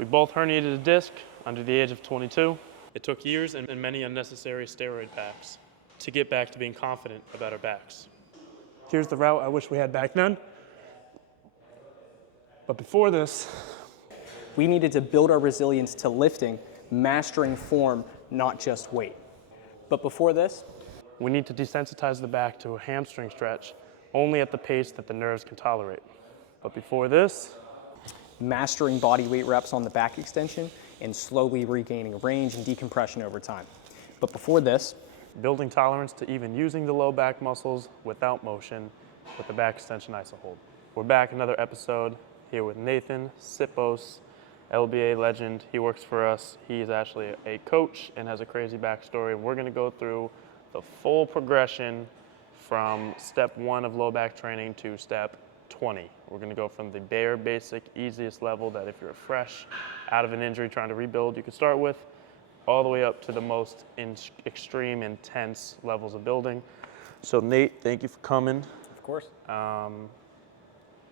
We both herniated a disc under the age of 22. It took years and many unnecessary steroid packs to get back to being confident about our backs. Here's the route I wish we had back then. But before this, we needed to build our resilience to lifting, mastering form, not just weight. But before this, we need to desensitize the back to a hamstring stretch only at the pace that the nerves can tolerate. But before this, mastering body weight reps on the back extension and slowly regaining range and decompression over time. But before this, building tolerance to even using the low back muscles without motion with the back extension iso hold. We're back another episode here with Nathan Sipos, LBA legend. He works for us. He is actually a coach and has a crazy backstory. We're gonna go through the full progression from step 1 of low back training to step 20. We're gonna go from the bare basic, easiest level that if you're fresh out of an injury trying to rebuild, you could start with, all the way up to the most extreme, intense levels of building. So Nate, thank you for coming. Of course. You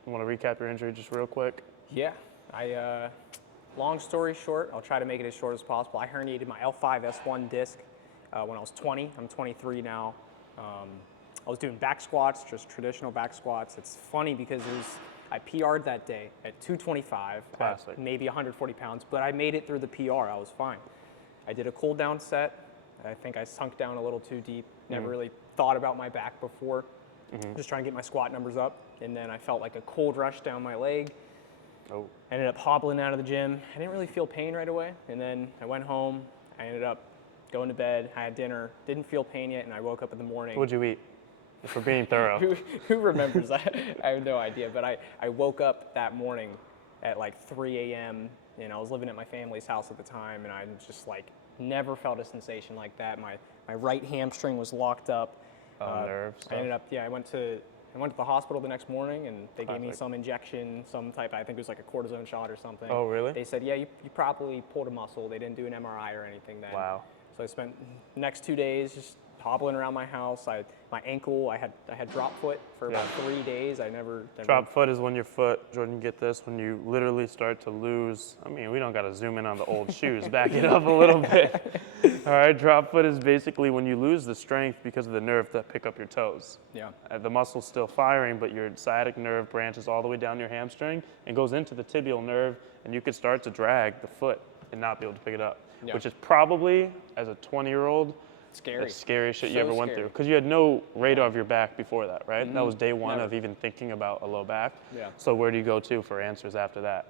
wanna recap your injury just real quick? Yeah, long story short, I'll try to make it as short as possible. I herniated my L5 S1 disc when I was 20. I'm 23 now. I was doing back squats, just traditional back squats. It's funny because I PR'd that day at 225, at maybe 140 pounds, but I made it through the PR. I was fine. I did a cool down set. I think I sunk down a little too deep. Never really thought about my back before. Just trying to get my squat numbers up. And then I felt like a cold rush down my leg. I ended up hobbling out of the gym. I didn't really feel pain right away. And then I went home. I ended up going to bed. I had dinner. Didn't feel pain yet. And I woke up in the morning. What'd you eat? If we're being thorough. Who remembers that? I have no idea. But I woke up that morning at like 3 a.m. and I was living at my family's house at the time. And I just like never felt a sensation like that. My right hamstring was locked up. Nerve stuff. I ended up, I went to the hospital the next morning and they gave me some injection, some type, I think it was like a cortisone shot or something. Oh, really? They said, yeah, you probably pulled a muscle. They didn't do an MRI or anything then. Wow. So I spent the next 2 days just hobbling around my house. My ankle, I had drop foot for about 3 days. Drop foot is when your foot, Jordan, you get this, when you literally start to lose, I mean, we don't got to zoom in on the old shoes, back it up a little bit. All right, drop foot is basically when you lose the strength because of the nerve that pick up your toes. Yeah. The muscle's still firing, but your sciatic nerve branches all the way down your hamstring and goes into the tibial nerve, and you could start to drag the foot and not be able to pick it up, which is probably, as a 20-year-old, scary. The scariest shit you ever went through. Because you had no radar of your back before that, right? That was day one of even thinking about a low back. Yeah. So where do you go to for answers after that?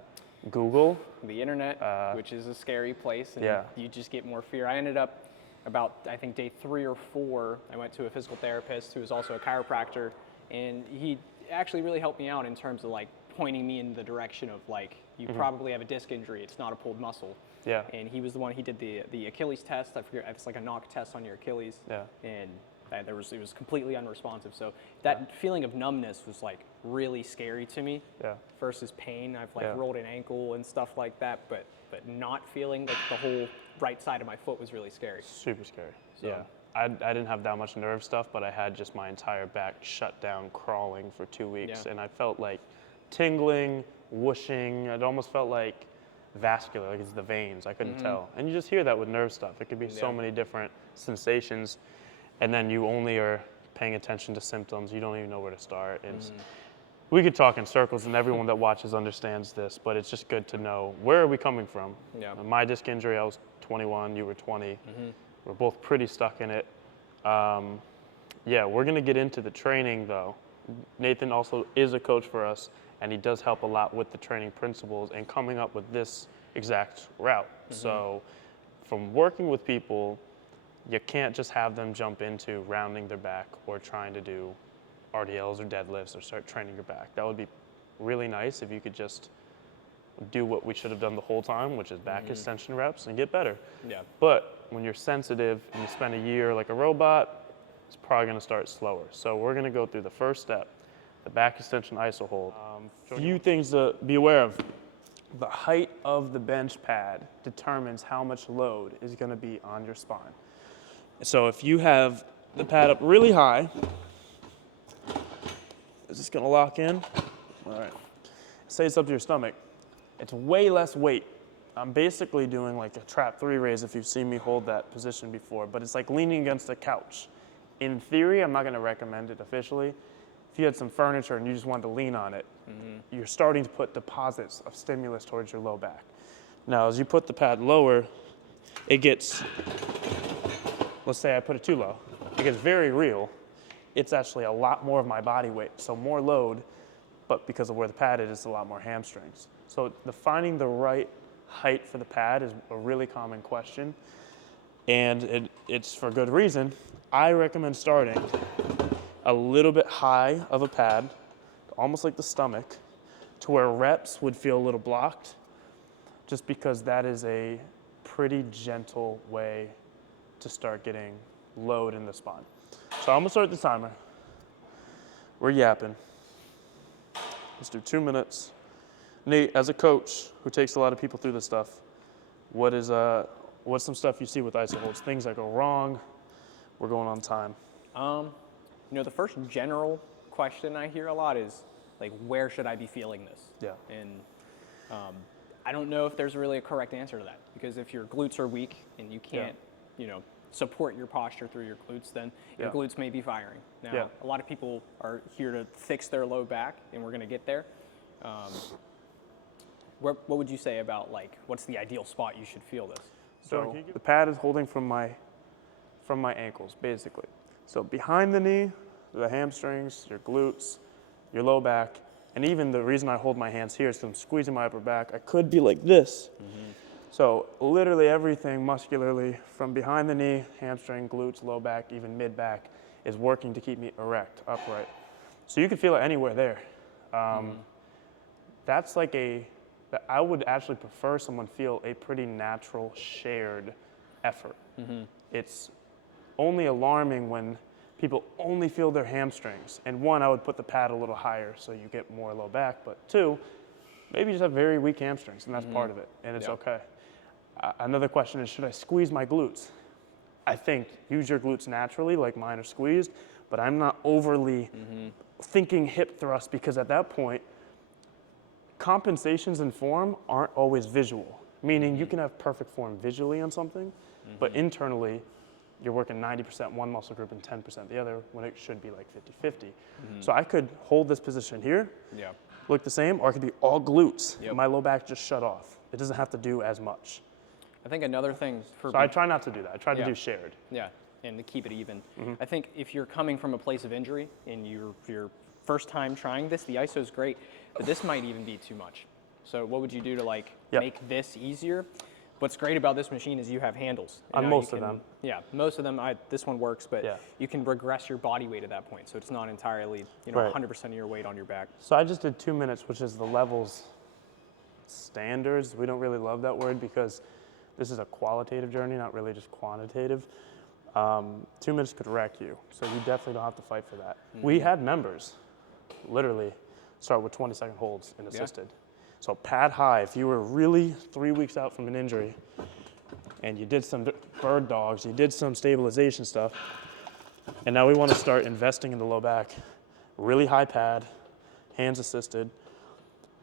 Google? The internet, which is a scary place, and you just get more fear. I ended up about, I think, day 3 or 4, I went to a physical therapist who was also a chiropractor, and he actually really helped me out in terms of like pointing me in the direction of like, you probably have a disc injury, it's not a pulled muscle. Yeah. And he was the one, he did the Achilles test. I forget, it's like a knock test on your Achilles. Yeah. And it was completely unresponsive. So that feeling of numbness was like really scary to me. Yeah. Versus pain. I've like rolled an ankle and stuff like that, but not feeling like the whole right side of my foot was really scary. Super scary. So. Yeah. I didn't have that much nerve stuff, but I had just my entire back shut down crawling for 2 weeks. And I felt like tingling, whooshing. It almost felt like vascular, like it's the veins. I couldn't tell. And you just hear that with nerve stuff. It could be so many different sensations, and then you only are paying attention to symptoms. You don't even know where to start. We could talk in circles, and everyone that watches understands this, but it's just good to know, where are we coming from? Yeah. My disc injury, I was 21, you were 20. We're both pretty stuck in it. We're gonna get into the training though. Nathan also is a coach for us, and he does help a lot with the training principles and coming up with this exact route. So from working with people, you can't just have them jump into rounding their back or trying to do RDLs or deadlifts or start training your back. That would be really nice if you could just do what we should have done the whole time, which is back extension reps and get better. Yeah. But when you're sensitive and you spend a year like a robot, it's probably gonna start slower. So we're gonna go through the first step, the back extension iso hold. Few things to be aware of. The height of the bench pad determines how much load is gonna be on your spine. So if you have the pad up really high, is this gonna lock in? All right. Say it's up to your stomach. It's way less weight I'm basically doing like a trap 3 raise if you've seen me hold that position before, but it's like leaning against a couch. In theory, I'm not gonna recommend it officially. If you had some furniture and you just wanted to lean on it, you're starting to put deposits of stimulus towards your low back. Now, as you put the pad lower, it gets, let's say I put it too low, it gets very real. It's actually a lot more of my body weight, so more load, but because of where the pad is, it's a lot more hamstrings. So finding the right height for the pad is a really common question, and it's for good reason. I recommend starting a little bit high of a pad, almost like the stomach, to where reps would feel a little blocked, just because that is a pretty gentle way to start getting load in the spine. So I'm gonna start the timer. We're yapping. Let's do 2 minutes. Nate, as a coach who takes a lot of people through this stuff, what's some stuff you see with iso holds? Things that go wrong? We're going on time. You know, the first general question I hear a lot is like, where should I be feeling this? Yeah. And I don't know if there's really a correct answer to that, because if your glutes are weak and you can't, you know, support your posture through your glutes, then your glutes may be firing. Now, a lot of people are here to fix their low back, and we're going to get there. What would you say about, like, what's the ideal spot you should feel this? So the pad is holding from my ankles, basically. So behind the knee, the hamstrings, your glutes, your low back, and even the reason I hold my hands here is because I'm squeezing my upper back. I could be like this. So literally everything muscularly from behind the knee, hamstring, glutes, low back, even mid back is working to keep me erect, upright. So you can feel it anywhere there. That's like I would actually prefer someone feel a pretty natural shared effort. It's only alarming when people only feel their hamstrings. And one, I would put the pad a little higher so you get more low back, but two, maybe you just have very weak hamstrings, and that's part of it, and it's okay. Another question is, should I squeeze my glutes? I think use your glutes naturally, like mine are squeezed, but I'm not overly thinking hip thrust, because at that point, compensations in form aren't always visual, meaning you can have perfect form visually on something, but internally, you're working 90% one muscle group and 10% the other, when it should be like 50-50. So I could hold this position here, look the same, or it could be all glutes. My low back just shut off. It doesn't have to do as much. I think another thing for... So I try not to do that. I try to do shared. And to keep it even. I think if you're coming from a place of injury and your first time trying this, the iso is great, but this might even be too much. So what would you do to like make this easier? What's great about this machine is you have handles. On most of them. Yeah, most of them, this one works, but you can regress your body weight at that point, so it's not entirely, 100% of your weight on your back. So I just did 2 minutes, which is the levels standards. We don't really love that word because this is a qualitative journey, not really just quantitative. 2 minutes could wreck you, so you definitely don't have to fight for that. We had members literally start with 20-second holds in assisted. So pad high, if you were really 3 weeks out from an injury and you did some bird dogs, you did some stabilization stuff, and now we want to start investing in the low back. Really high pad, hands assisted.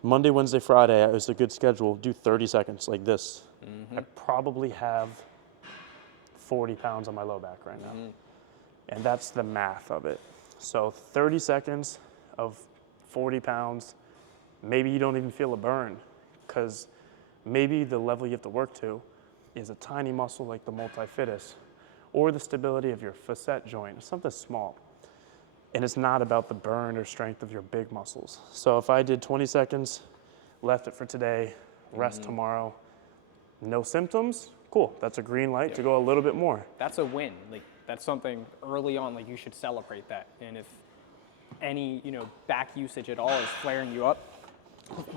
Monday, Wednesday, Friday is a good schedule. Do 30 seconds like this. I probably have 40 pounds on my low back right now. And that's the math of it. So 30 seconds of 40 pounds, maybe you don't even feel a burn, because maybe the level you have to work to is a tiny muscle like the multifidus, or the stability of your facet joint, something small. And it's not about the burn or strength of your big muscles. So if I did 20 seconds, left it for today, rest tomorrow, no symptoms, cool. That's a green light to go a little bit more. That's a win. Like, that's something early on, like you should celebrate that. And if any, back usage at all is flaring you up,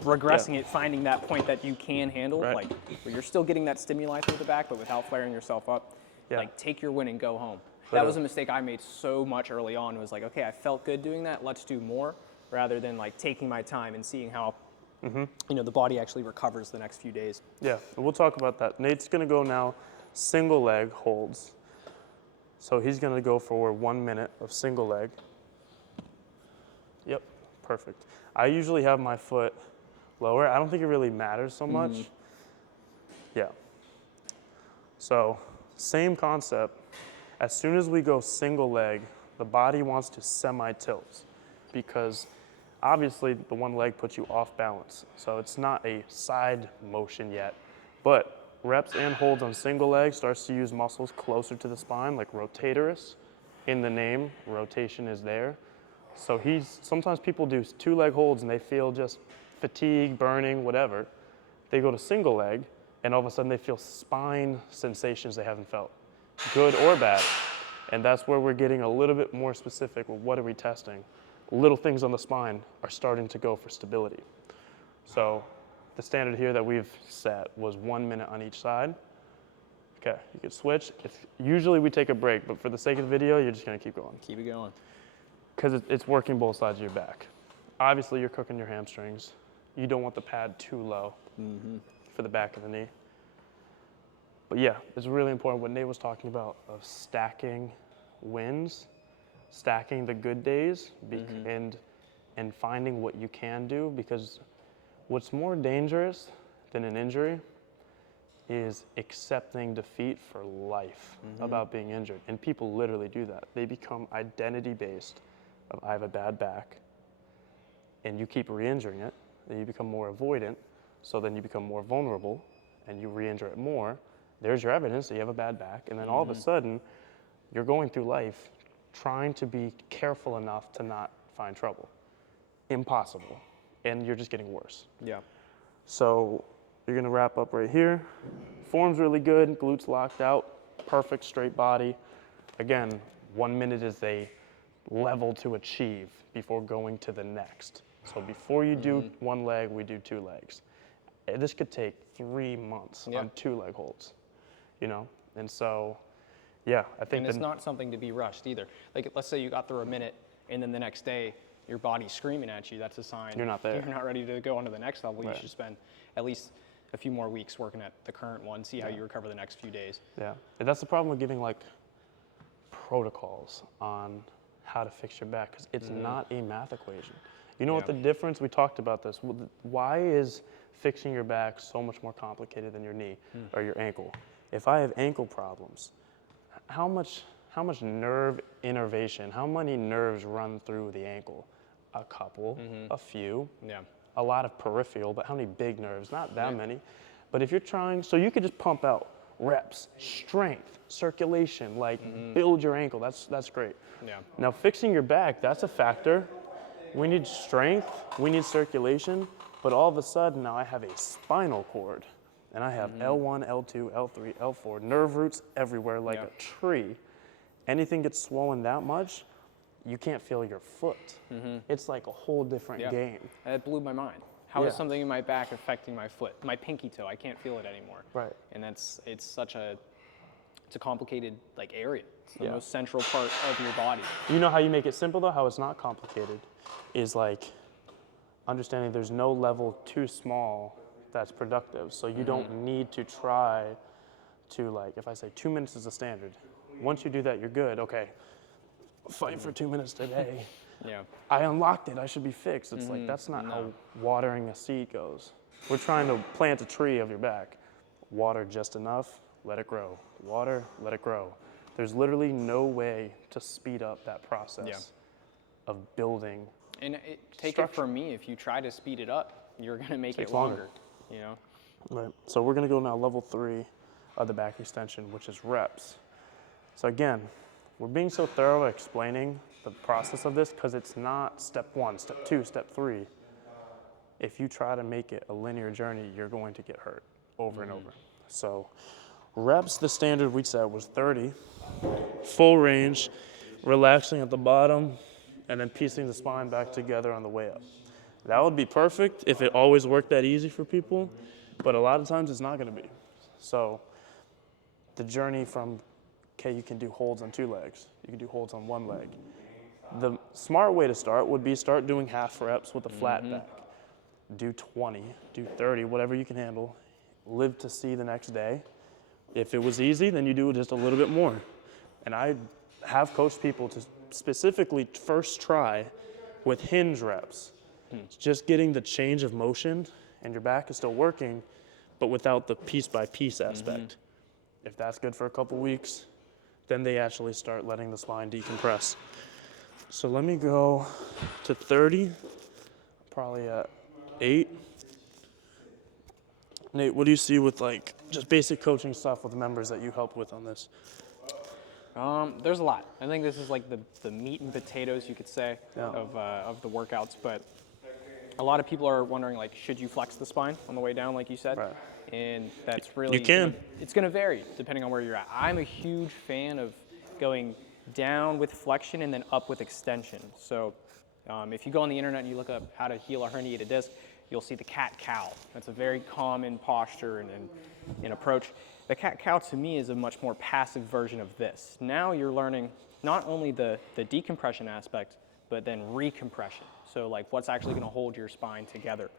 regressing it, finding that point that you can handle, like where you're still getting that stimuli through the back, but without flaring yourself up, like take your win and go home. That was a mistake I made so much early on. It was like, okay, I felt good doing that, let's do more, rather than like taking my time and seeing how the body actually recovers the next few days. Yeah, we'll talk about that. Nate's gonna go now single leg holds. So he's gonna go for 1 minute of single leg. Yep, perfect. I usually have my foot lower. I don't think it really matters so much. Yeah. So same concept. As soon as we go single leg, the body wants to semi-tilt because obviously the one leg puts you off balance. So it's not a side motion yet, but reps and holds on single leg starts to use muscles closer to the spine, like rotatorus. In the name, rotation is there. So sometimes people do 2-leg holds and they feel just fatigue, burning, whatever. They go to single leg and all of a sudden they feel spine sensations they haven't felt, good or bad. And that's where we're getting a little bit more specific with what are we testing. Little things on the spine are starting to go for stability. So the standard here that we've set was 1 minute on each side. Okay, you can switch. Usually we take a break, but for the sake of the video, you're just gonna keep going. Keep it going. Because it's working both sides of your back. Obviously you're cooking your hamstrings. You don't want the pad too low for the back of the knee. But yeah, it's really important what Nate was talking about of stacking wins, stacking the good days, and finding what you can do, because what's more dangerous than an injury is accepting defeat for life about being injured. And people literally do that. They become identity-based of I have a bad back, and you keep re-injuring it, then you become more avoidant, so then you become more vulnerable, and you re-injure it more. There's your evidence that you have a bad back, and then all of a sudden, you're going through life trying to be careful enough to not find trouble. Impossible. And you're just getting worse. Yeah. So you're gonna wrap up right here. Form's really good, glutes locked out, perfect straight body. Again, 1 minute is a level to achieve before going to the next. So before you do one leg, we do 2 legs. This could take 3 months on 2-leg holds, you know? And so, yeah, I think— And it's not something to be rushed either. Like, let's say you got through a minute and then the next day your body's screaming at you. That's a sign you're not there. You're not ready to go on to the next level. Right. You should spend at least a few more weeks working at the current one, see how you recover the next few days. Yeah, and that's the problem with giving like protocols on how to fix your back, because it's not a math equation. You know what the difference, we talked about this, why is fixing your back so much more complicated than your knee or your ankle? If I have ankle problems, how much nerve innervation, how many nerves run through the ankle? A couple, a few, a lot of peripheral, but how many big nerves? Not that many. But if you're trying, so you could just pump out reps, strength, circulation, like build your ankle, that's great. Yeah. Now fixing your back, that's a factor. We need strength, we need circulation, but all of a sudden now I have a spinal cord and I have L1, L2, L3, L4, nerve roots everywhere like a tree. Anything gets swollen that much, you can't feel your foot. It's like a whole different game. That blew my mind. How is something in my back affecting my foot? My pinky toe, I can't feel it anymore. Right. And it's a complicated like area. It's the most central part of your body. You know how you make it simple though, how it's not complicated, is like understanding there's no level too small that's productive. So you don't need to try to, like, if I say 2 minutes is a standard, once you do that, you're good. Okay, fight for 2 minutes today. I unlocked it, I should be fixed. It's like, that's not how watering a seed goes. We're trying to plant a tree of your back. Water just enough, let it grow. Water, let it grow. There's literally no way to speed up that process of building. And take it from me, if you try to speed it up, you're gonna make it longer, you know? Right, so we're gonna go now level 3 of the back extension, which is reps. So again, we're being so thorough at explaining the process of this because it's not step 1, step 2, step 3. If you try to make it a linear journey, you're going to get hurt over and over. So reps, the standard we said was 30, full range, relaxing at the bottom, and then piecing the spine back together on the way up. That would be perfect if it always worked that easy for people, but a lot of times it's not gonna be. So the journey from, okay, you can do holds on 2 legs, you can do holds on 1 leg. The smart way to start would be start doing half reps with a flat back. Do 20, do 30, whatever you can handle. Live to see the next day. If it was easy, then you do just a little bit more. And I have coached people to specifically first try with hinge reps. Just getting the change of motion and your back is still working, but without the piece-by-piece aspect. If that's good for a couple weeks, then they actually start letting the spine decompress. So let me go to 30, probably at 8. Nate, what do you see with like just basic coaching stuff with members that you help with on this? There's a lot. I think this is like the meat and potatoes, you could say, Yeah. of the workouts. But a lot of people are wondering, like, should you flex the spine on the way down, like you said? Right. And that's really You can. It's going to vary depending on where you're at. I'm a huge fan of going down with flexion and then up with extension. So if you go on the internet and you look up how to heal a herniated disc, you'll see the cat-cow. That's a very common posture and approach. The cat-cow to me is a much more passive version of this. Now you're learning not only the decompression aspect, but then recompression. So like what's actually going to hold your spine together.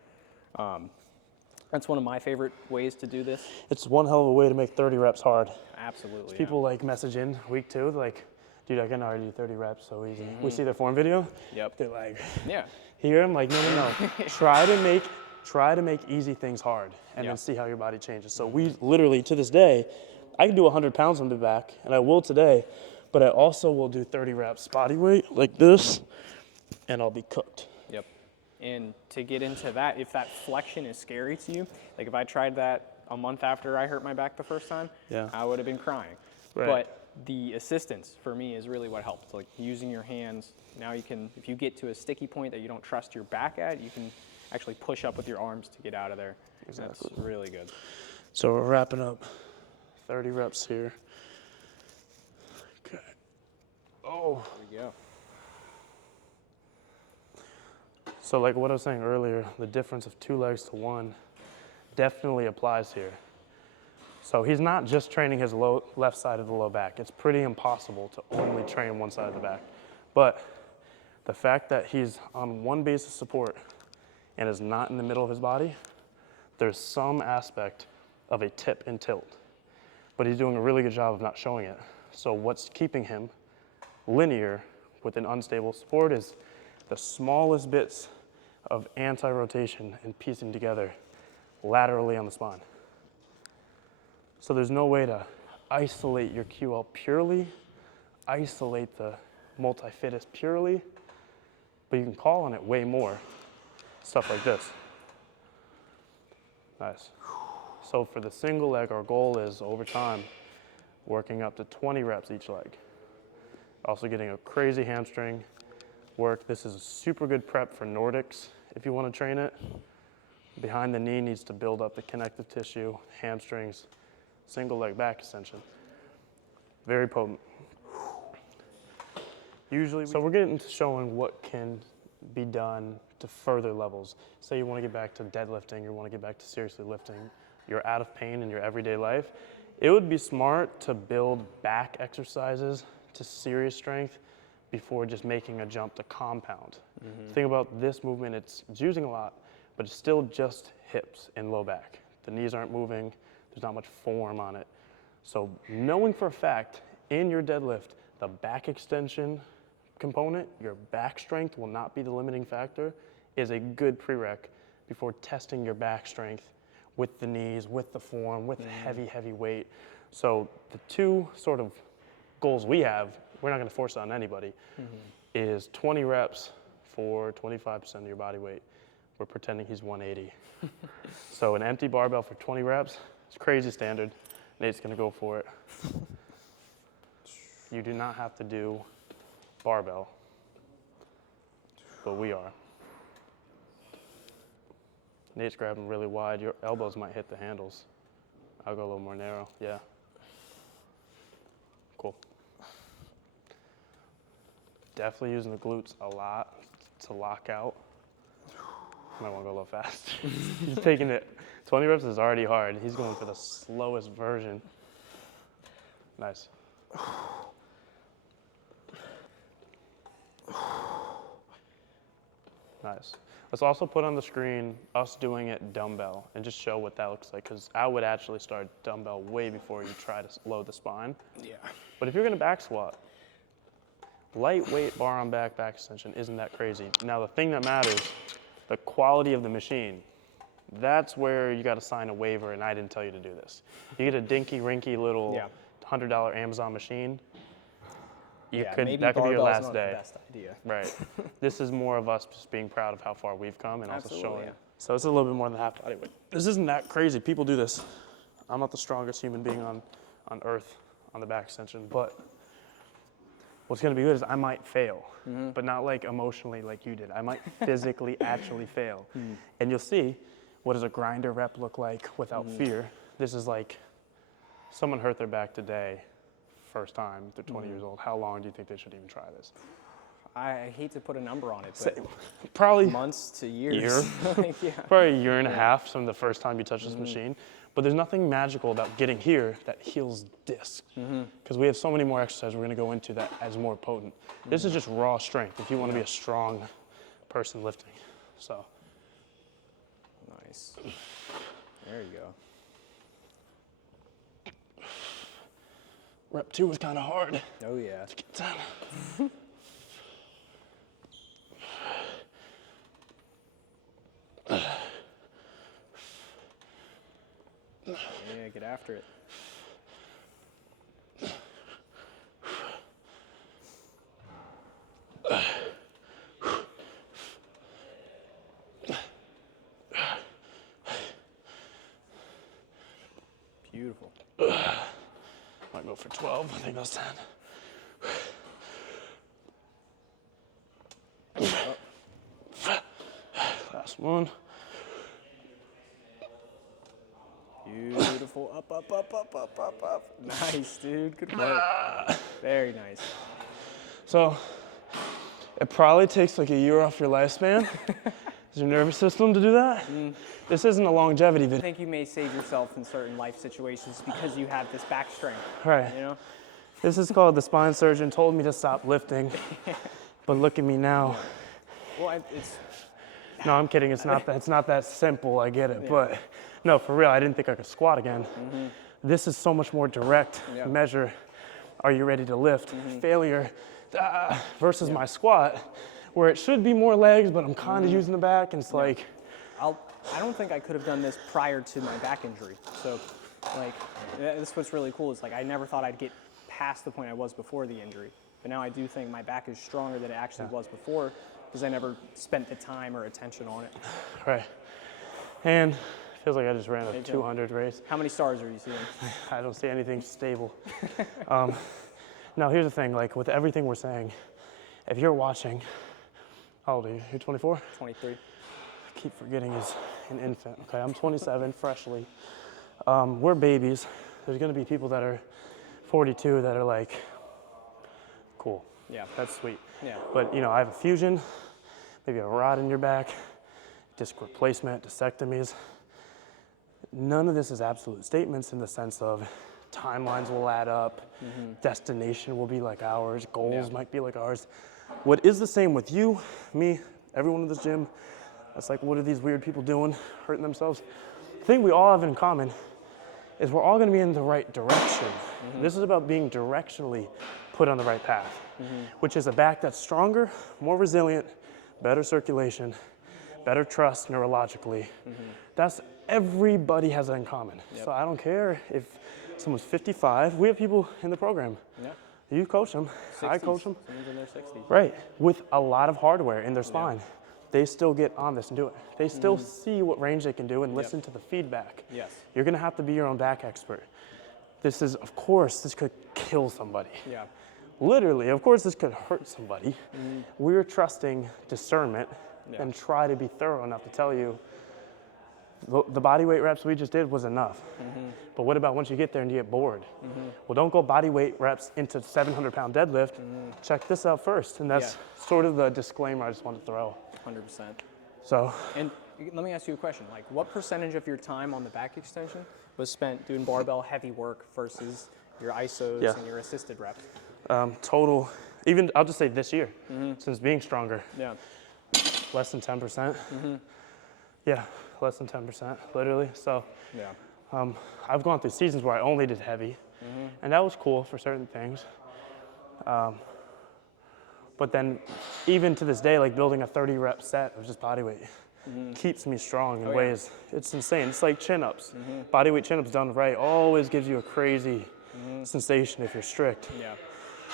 That's one of my favorite ways to do this. It's one hell of a way to make 30 reps hard. Absolutely. People like message in week 2, like, dude, I can already do 30 reps so easy. We see their form video. Yep. They're like, Yeah. here I'm like, no. try to make easy things hard and then see how your body changes. So we literally, to this day, I can do 100 pounds on the back, and I will today, but I also will do 30 reps body weight like this, and I'll be cooked. Yep. And to get into that, if that flexion is scary to you, like if I tried that a month after I hurt my back the first time, I would have been crying. Right. But the assistance for me is really what helps. Like using your hands, now you can, if you get to a sticky point that you don't trust your back at, you can actually push up with your arms to get out of there. Exactly. That's really good. So we're wrapping up 30 reps here. Okay. Oh. There we go. So like what I was saying earlier, the difference of 2 legs to 1 definitely applies here. So he's not just training his left side of the low back. It's pretty impossible to only train one side of the back. But the fact that he's on one base of support and is not in the middle of his body, there's some aspect of a tip and tilt. But he's doing a really good job of not showing it. So what's keeping him linear with an unstable support is the smallest bits of anti-rotation and piecing together laterally on the spine. So there's no way to isolate your QL purely, isolate the multifidus purely, but you can call on it way more. Stuff like this. Nice. So for the single leg, our goal is over time, working up to 20 reps each leg. Also getting a crazy hamstring work. This is a super good prep for Nordics if you want to train it. Behind the knee needs to build up the connective tissue, hamstrings, single leg back extension. Very potent. Usually, so we're getting to showing what can be done to further levels. Say you want to get back to deadlifting, you want to get back to seriously lifting, you're out of pain in your everyday life. It would be smart to build back exercises to serious strength before just making a jump to compound. Think about this movement, it's using a lot, but it's still just hips and low back. The knees aren't moving, there's not much form on it. So knowing for a fact in your deadlift, the back extension component, your back strength will not be the limiting factor, is a good prereq before testing your back strength with the knees, with the form, with heavy weight. So the 2 sort of goals we have, we're not gonna force it on anybody, is 20 reps for 25% of your body weight. We're pretending he's 180. So an empty barbell for 20 reps, it's crazy standard. Nate's gonna go for it. You do not have to do barbell, but we are. Nate's grabbing really wide. Your elbows might hit the handles. I'll go a little more narrow, yeah. Cool. Definitely using the glutes a lot to lock out. Might want to go a little fast. He's taking it. 20 reps is already hard. He's going for the slowest version. Nice. Nice. Let's also put on the screen us doing it dumbbell and just show what that looks like, because I would actually start dumbbell way before you try to load the spine. Yeah. But if you're gonna back squat, lightweight bar on back extension isn't that crazy. Now the thing that matters, the quality of the machine. That's where you got to sign a waiver, and I didn't tell you to do this. You get a dinky-rinky little $100 Amazon machine. Maybe that could be your barbell's last not day. the best idea. Right. This is more of us just being proud of how far we've come and Absolutely, also showing. yeah. So it's a little bit more than half body weight. This isn't that crazy. People do this. I'm not the strongest human being on earth on the back extension, but what's going to be good is I might fail, but not like emotionally like you did. I might physically actually fail. And you'll see, what does a grinder rep look like without fear? This is like someone hurt their back today, first time, they're 20 years old. How long do you think they should even try this? I hate to put a number on it, but Probably months to years. probably a year and a half from the first time you touch this machine. But there's nothing magical about getting here that heals discs. Because we have so many more exercises we're going to go into that as more potent. This is just raw strength if you want to be a strong person lifting. So. Nice. There you go. Rep 2 was kind of hard. Oh yeah. Let's get done. Yeah, get after it. Beautiful. Might go for 12. I think that's 10. Last one. Beautiful. Up, up, up, up, up, up, up. Nice, dude. Good work. Very nice. So it probably takes like a year off your lifespan. Is your nervous system to do that? This isn't a longevity I video. think you may save yourself in certain life situations because you have this back strength. Right. You know? This is called the spine surgeon told me to stop lifting. But look at me now. Well, it's No, I'm kidding. It's not that simple. I get it. But no, for real, I didn't think I could squat again. This is so much more direct measure. Are you ready to lift? Failure versus my squat, where it should be more legs, but I'm kind of using the back, and it's like. I don't think I could have done this prior to my back injury. So, like, this what's really cool is like I never thought I'd get past the point I was before the injury, but now I do think my back is stronger than it actually was before because I never spent the time or attention on it. Right. And feels like I just ran a 200 race. How many stars are you seeing? I don't see anything stable. Now, here's the thing, like with everything we're saying, if you're watching, how old are you? You're 24? 23. I keep forgetting he's an infant. Okay, I'm 27, freshly. We're babies. There's gonna be people that are 42 that are like, cool. Yeah. That's sweet. Yeah. But I have a fusion, maybe a rod in your back, disc replacement, discectomies. None of this is absolute statements in the sense of timelines will add up, destination will be like ours, goals might be like ours. What is the same with you, me, everyone in this gym, that's like, what are these weird people doing, hurting themselves? The thing we all have in common is we're all gonna be in the right direction. This is about being directionally put on the right path, which is a back that's stronger, more resilient, better circulation, better trust neurologically. That's everybody has that in common. So I don't care if someone's 55. We have people in the program. Yeah. You coach them. 60s. I coach them. Someone's in their 60s. Right. With a lot of hardware in their spine. They still get on this and do it. They still see what range they can do and listen to the feedback. Yes. You're gonna have to be your own back expert. This is, of course, this could kill somebody. Yeah. Literally, of course, this could hurt somebody. We're trusting discernment and try to be thorough enough to tell you the body weight reps we just did was enough. But what about once you get there and you get bored? Well, don't go body weight reps into 700-pound deadlift. Check this out first. And that's sort of the disclaimer I just wanted to throw. 100%. So. And let me ask you a question. Like, what percentage of your time on the back extension was spent doing barbell heavy work versus your ISOs and your assisted reps? Total, even I'll just say this year, since being stronger, Yeah. less than 10%. Yeah, less than 10%, literally. So I've gone through seasons where I only did heavy, and that was cool for certain things. But then even to this day, like building a 30 rep set of just body weight, keeps me strong in ways, it's insane. It's like chin-ups. Bodyweight chin-ups done right always gives you a crazy sensation if you're strict. Yeah.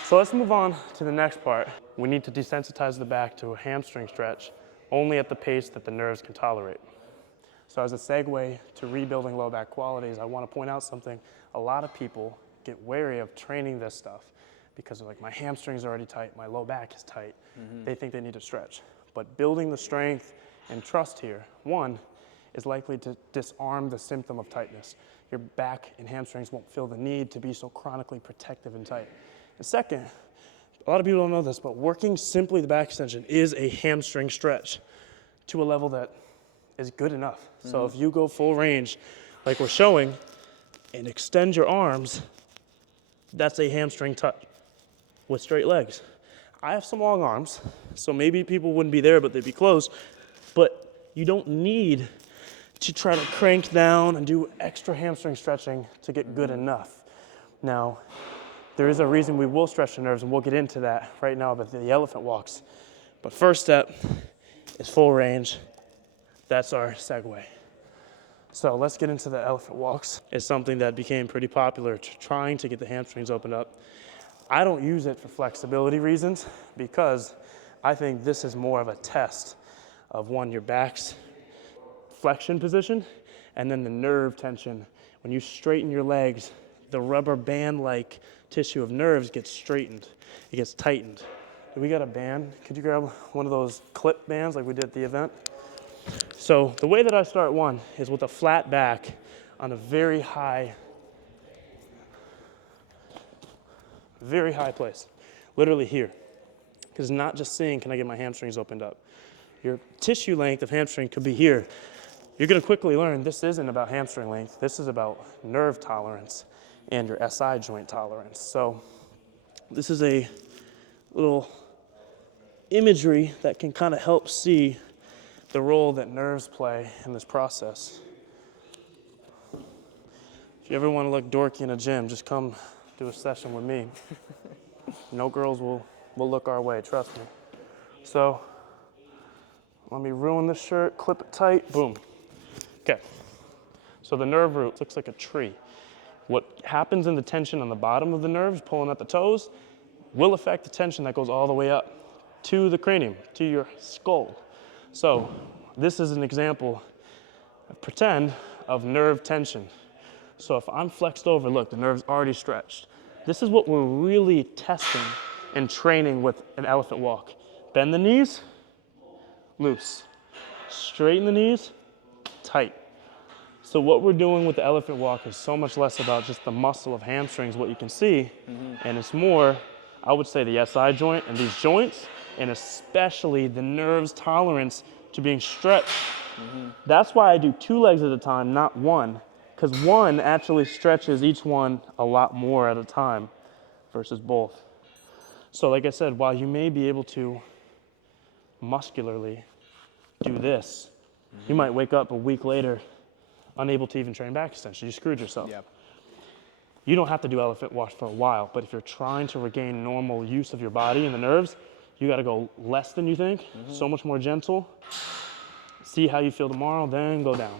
So let's move on to the next part. We need to desensitize the back to a hamstring stretch only at the pace that the nerves can tolerate. So as a segue to rebuilding low back qualities, I want to point out something. A lot of people get wary of training this stuff because they're like, my hamstring's already tight, my low back is tight. They think they need to stretch. But building the strength and trust here, one, is likely to disarm the symptom of tightness. Your back and hamstrings won't feel the need to be so chronically protective and tight. And second, a lot of people don't know this, but working simply the back extension is a hamstring stretch to a level that is good enough. So if you go full range, like we're showing, and extend your arms, that's a hamstring touch with straight legs. I have some long arms, so maybe people wouldn't be there, but they'd be close. But you don't need to try to crank down and do extra hamstring stretching to get good enough. Now, there is a reason we will stretch the nerves, and we'll get into that right now about the elephant walks. But first step is full range. That's our segue. So let's get into the elephant walks. It's something that became pretty popular, trying to get the hamstrings opened up. I don't use it for flexibility reasons because I think this is more of a test of one, your back's flexion position, and then the nerve tension. When you straighten your legs, the rubber band-like tissue of nerves gets straightened. It gets tightened. We got a band. Could you grab one of those clip bands like we did at the event? So the way that I start one is with a flat back on a very high place, literally here. Because not just saying, can I get my hamstrings opened up? Your tissue length of hamstring could be here. You're gonna quickly learn this isn't about hamstring length, this is about nerve tolerance and your SI joint tolerance. So this is a little imagery that can kind of help see the role that nerves play in this process. If you ever want to look dorky in a gym, just come do a session with me. No girls will look our way, trust me. So let me ruin this shirt, clip it tight, boom. Okay, so the nerve root looks like a tree. What happens in the tension on the bottom of the nerves, pulling at the toes, will affect the tension that goes all the way up to the cranium, to your skull. So this is an example, pretend, of nerve tension. So if I'm flexed over, look, the nerve's already stretched. This is what we're really testing and training with an elephant walk. Bend the knees, loose. Straighten the knees, tight. So what we're doing with the elephant walk is so much less about just the muscle of hamstrings, what you can see, and it's more, I would say, the SI joint and these joints, and especially the nerve's tolerance to being stretched. That's why I do 2 legs at a time, not one, because one actually stretches each one a lot more at a time versus both. So like I said, while you may be able to muscularly do this, you might wake up a week later unable to even train back extension. You screwed yourself. Yep. You don't have to do elephant walks for a while, but if you're trying to regain normal use of your body and the nerves, you got to go less than you think, so much more gentle. See how you feel tomorrow, then go down.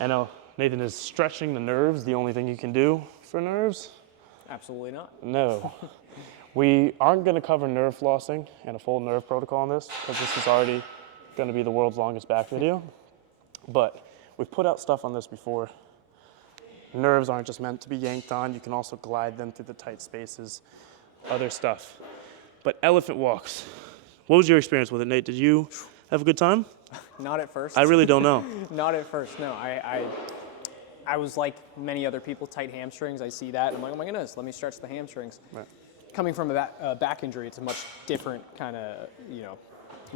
I know, Nathan, is stretching the nerves the only thing you can do for nerves? Absolutely not. No. We aren't going to cover nerve flossing and a full nerve protocol on this because this is already going to be the world's longest back video. But we've put out stuff on this before. Nerves aren't just meant to be yanked on. You can also glide them through the tight spaces, other stuff. But elephant walks, what was your experience with it, Nate? Did you have a good time? Not at first. I really don't know. Not at first, no. I was like many other people, tight hamstrings. I see that, and I'm like, oh my goodness, let me stretch the hamstrings. Right. Coming from a back injury, it's a much different kind of,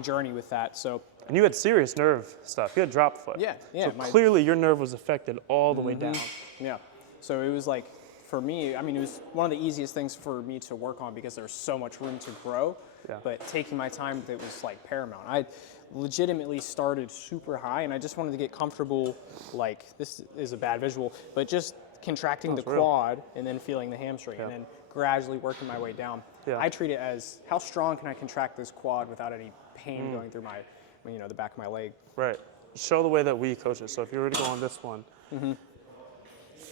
journey with that. So. And you had serious nerve stuff. You had drop foot. Yeah. So clearly your nerve was affected all the way down. Yeah. So it was like, for me, I mean, it was one of the easiest things for me to work on because there's so much room to grow. Yeah. But taking my time, that was like paramount. I legitimately started super high, and I just wanted to get comfortable. Like, this is a bad visual, but just contracting the quad and then feeling the hamstring, and then gradually working my way down. Yeah. I treat it as, how strong can I contract this quad without any pain going through you know, the back of my leg. Right. Show the way that we coach it. So if you were to go on this one,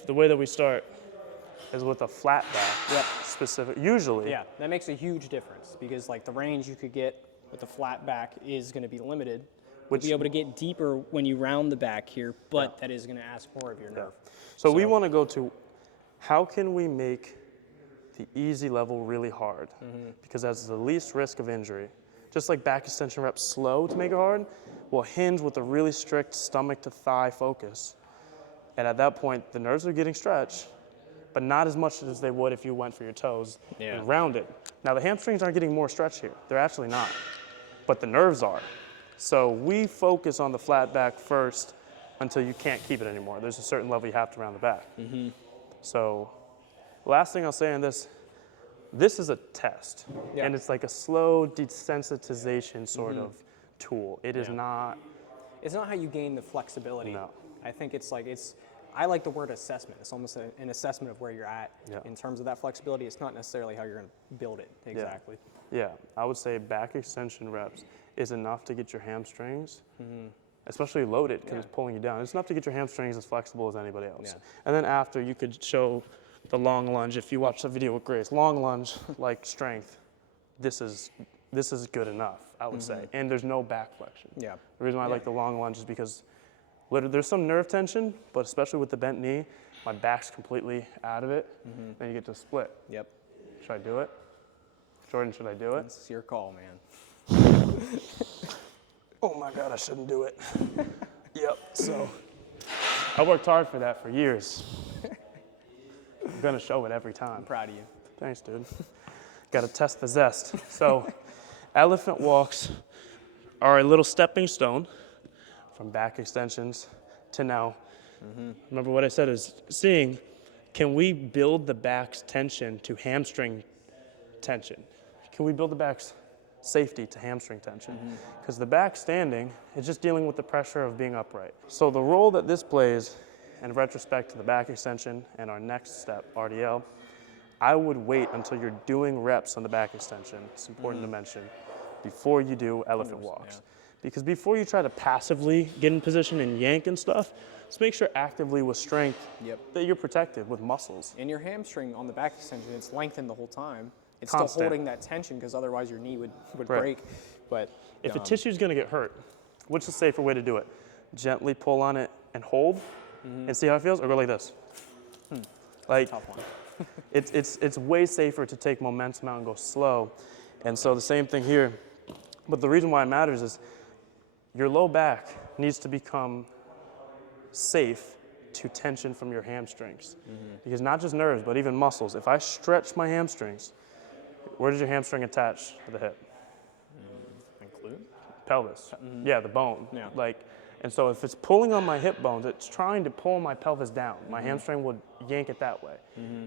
the way that we start is with a flat back. Yep. Specific. Usually. Yeah, that makes a huge difference because like the range you could get with the flat back is going to be limited. You'll be able to get deeper when you round the back here, but that is going to ask more of your nerve. So we want to go to how can we make the easy level really hard? Because that's the least risk of injury. Just like back extension reps slow to make it hard, will hinge with a really strict stomach to thigh focus. And at that point, the nerves are getting stretched, but not as much as they would if you went for your toes and rounded. Now the hamstrings aren't getting more stretch here. They're actually not, but the nerves are. So we focus on the flat back first until you can't keep it anymore. There's a certain level you have to round the back. So last thing I'll say on this is a test, and it's like a slow desensitization sort of tool. It is not. It's not how you gain the flexibility. No. I think it's like I like the word assessment. It's almost an assessment of where you're at in terms of that flexibility. It's not necessarily how you're going to build it exactly. Yeah, I would say back extension reps is enough to get your hamstrings, especially loaded because it's pulling you down. It's enough to get your hamstrings as flexible as anybody else. And then after, you could show the long lunge. If you watch the video with Grace, long lunge like strength, this is good enough, I would say. And there's no back flexion. Yeah. The reason why I like the long lunge is because there's some nerve tension, but especially with the bent knee, my back's completely out of it. Then you get to split. Yep. Should I do it? Jordan, should I do it? It's your call, man. Oh my God, I shouldn't do it. Yep, so I worked hard for that for years. I'm gonna show it every time. I'm proud of you. Thanks, dude. Gotta test the zest. So elephant walks are a little stepping stone from back extensions to now. Remember what I said is seeing, can we build the back's tension to hamstring tension? Can we build the back's safety to hamstring tension? Because the back standing is just dealing with the pressure of being upright. So the role that this plays in retrospect to the back extension and our next step, RDL, I would wait until you're doing reps on the back extension, it's important to mention, before you do elephant walks. Because before you try to passively get in position and yank and stuff, just make sure actively with strength that you're protected with muscles. And your hamstring on the back extension, it's lengthened the whole time. It's Constant. still holding that tension because otherwise your knee would break. But if a tissue's gonna get hurt, what's the safer way to do it? Gently pull on it and hold and see how it feels, or go like this. Like, tough one. it's way safer to take momentum out and go slow. And so the same thing here. But the reason why it matters is your low back needs to become safe to tension from your hamstrings. Because not just nerves, but even muscles. If I stretch my hamstrings, where does your hamstring attach to the hip? Include? Pelvis. Yeah, the bone. And so if it's pulling on my hip bones, it's trying to pull my pelvis down. My hamstring would yank it that way.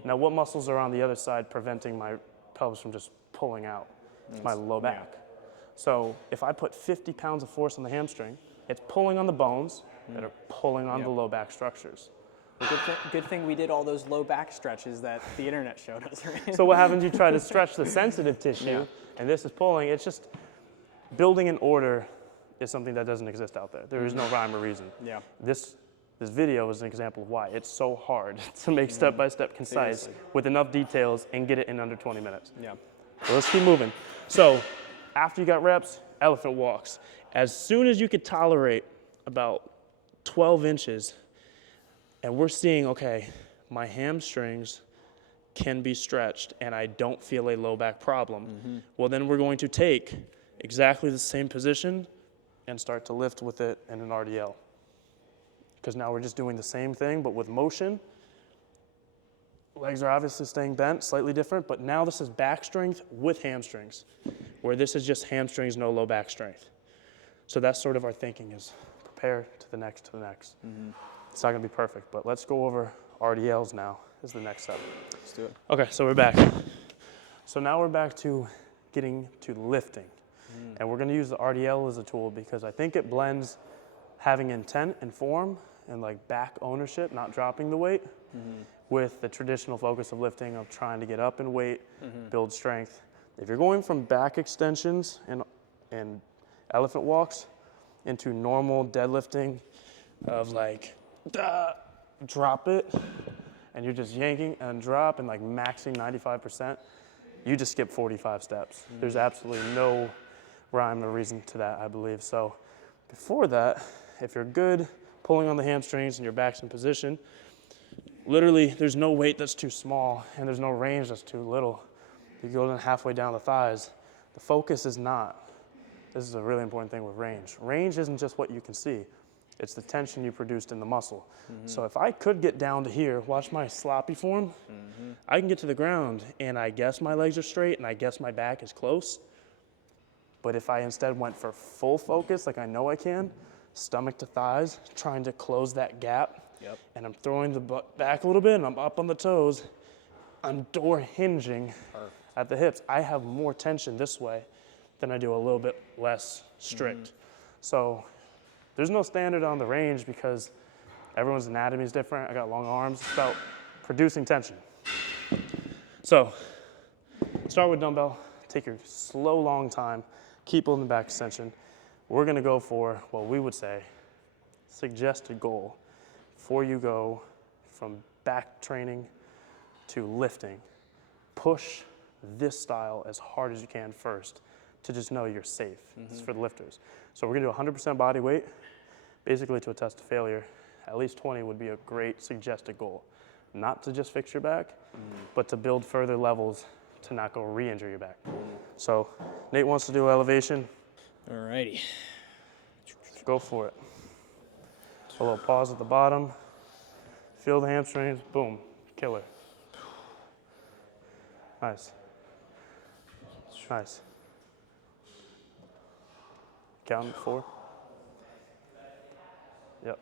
Now, what muscles are on the other side preventing my pelvis from just pulling out? It's my low back. So if I put 50 pounds of force on the hamstring, it's pulling on the bones that are pulling on the low back structures. Good thing we did all those low back stretches that the internet showed us, right? So what happens, you try to stretch the sensitive tissue, and this is pulling. It's just building an order is something that doesn't exist out there. There is no rhyme or reason. This video is an example of why it's so hard to make step-by-step concise with enough details and get it in under 20 minutes. So let's keep moving. So after you got reps, elephant walks. As soon as you could tolerate about 12 inches, and we're seeing, okay, my hamstrings can be stretched and I don't feel a low back problem, well, then we're going to take exactly the same position and start to lift with it in an RDL. Because now we're just doing the same thing, but with motion. Legs are obviously staying bent, slightly different, but now this is back strength with hamstrings, where this is just hamstrings, no low back strength. So that's sort of our thinking is prepare to the next, to the next. It's not gonna be perfect, but let's go over RDLs now is the next step. Let's do it. Okay, so we're back. So now we're back to getting to lifting. And we're gonna use the RDL as a tool because I think it blends having intent and form and like back ownership, not dropping the weight, with the traditional focus of lifting of trying to get up in weight, build strength. If you're going from back extensions and elephant walks into normal deadlifting of like, drop it, and you're just yanking and drop and like maxing 95%, you just skip 45 steps. There's absolutely no rhyme or reason to that, I believe. So before that, if you're good pulling on the hamstrings and your back's in position, literally there's no weight that's too small and there's no range that's too little. You go halfway down the thighs. The focus is not. This is a really important thing with range. Range isn't just what you can see. It's the tension you produced in the muscle. So if I could get down to here, watch my sloppy form, I can get to the ground and I guess my legs are straight and I guess my back is close. But if I instead went for full focus, like I know I can, stomach to thighs, trying to close that gap, and I'm throwing the butt back a little bit and I'm up on the toes, I'm door hinging at the hips. I have more tension this way than I do a little bit less strict. So there's no standard on the range because everyone's anatomy is different. I got long arms. It's about producing tension. So start with dumbbell. Take your slow, long time. Keep holding the back extension. We're gonna go for what we would say suggested goal before you go from back training to lifting. Push this style as hard as you can first to just know you're safe. This is for the lifters. So we're gonna do 100% body weight, basically to a test of failure. At least 20 would be a great suggested goal. Not to just fix your back, but to build further levels to not go re-injure your back. So Nate wants to do elevation. Alrighty. Go for it. A little pause at the bottom. Feel the hamstrings, boom, killer. Nice. Nice. Count 4. Yep.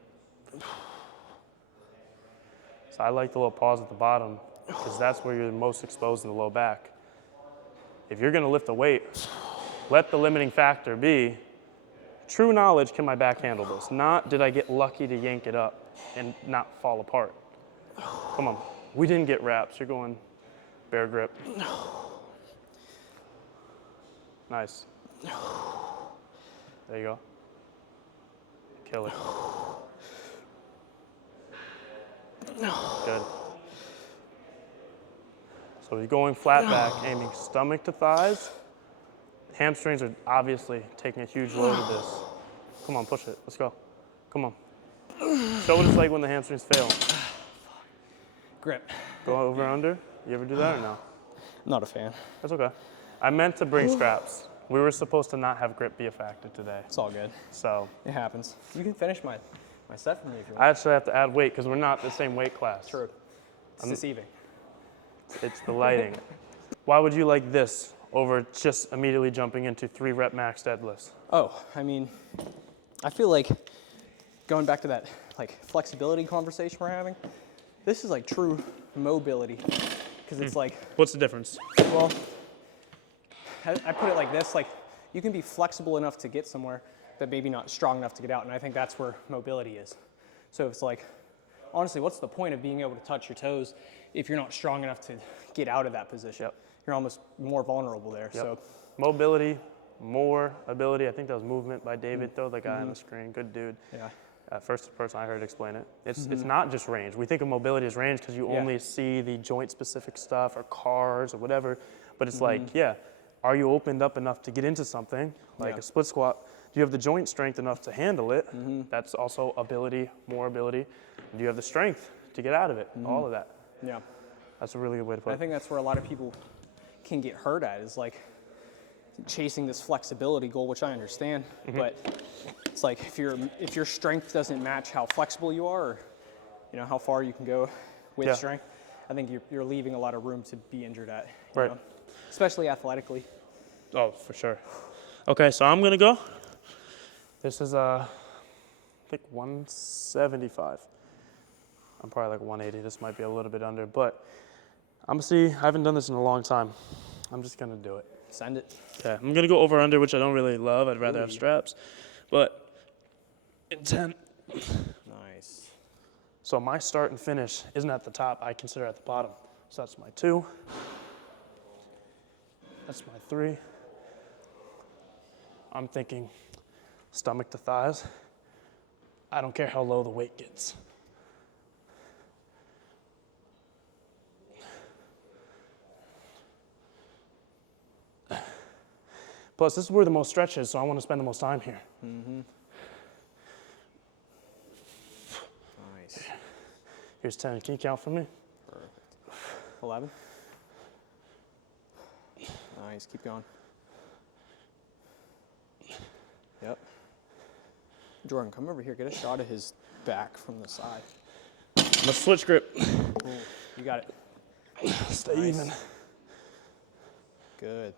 So I like the little pause at the bottom because that's where you're most exposed in the low back. If you're gonna lift a weight, let the limiting factor be true knowledge, can my back handle this? Not did I get lucky to yank it up and not fall apart. Come on, we didn't get wraps. You're going bear grip. Nice. There you go. Killer. Good. So you're going flat back, aiming stomach to thighs. Hamstrings are obviously taking a huge load of this. Come on, push it. Let's go. Come on. Show what it's like when the hamstrings fail. Grip. Go over under. You ever do that or no? Not a fan. That's okay. I meant to bring straps. We were supposed to not have grip be a factor today. It's all good. So It happens. You can finish my set for me if you I want. actually have to add weight because we're not the same weight class. True. It's deceiving. It's the lighting. Why would you like this over just immediately jumping into 3 rep max deadlifts? Oh, I mean, I feel like going back to that like flexibility conversation we're having, this is like true mobility because it's like, What's the difference? well, I put it like this, like you can be flexible enough to get somewhere, but maybe not strong enough to get out. And I think that's where mobility is. So it's like, honestly, what's the point of being able to touch your toes if you're not strong enough to get out of that position? Yep. You're almost more vulnerable there. Yep. So Mobility, more ability. I think that was movement by David, though, the guy on the screen. Good dude. yeah, First person I heard explain it. It's not just range. We think of mobility as range because you only see the joint-specific stuff or cars or whatever. But it's like, yeah, are you opened up enough to get into something like a split squat? Do you have the joint strength enough to handle it? That's also ability, more ability. Do you have the strength to get out of it? All of that. yeah. That's a really good way to put I it. think that's where a lot of people can get hurt at is like chasing this flexibility goal, which I understand, but it's like if your strength doesn't match how flexible you are, or how far you can go with strength, I think you're leaving a lot of room to be injured at, you know, especially athletically. Oh, for sure. Okay, so I'm gonna go. This is I think 175. I'm probably like 180. This might be a little bit under, but I'm gonna see. I haven't done this in a long time. I'm just gonna do it. Send it. Yeah, I'm gonna go over under, which I don't really love. I'd rather have straps, but in 10. Nice. So my start and finish isn't at the top. I consider at the bottom. So that's my 2. That's my 3. I'm thinking stomach to thighs. I don't care how low the weight gets. Plus, this is where the most stretch is, so I want to spend the most time here. Mm-hmm. Nice. Here's 10. Can you count for me? Perfect. 11. Nice. Keep going. Yep. Jordan, come over here. Get a shot of his back from the side. I'm a switch grip. Ooh, you got it. Stay Nice. even. Good.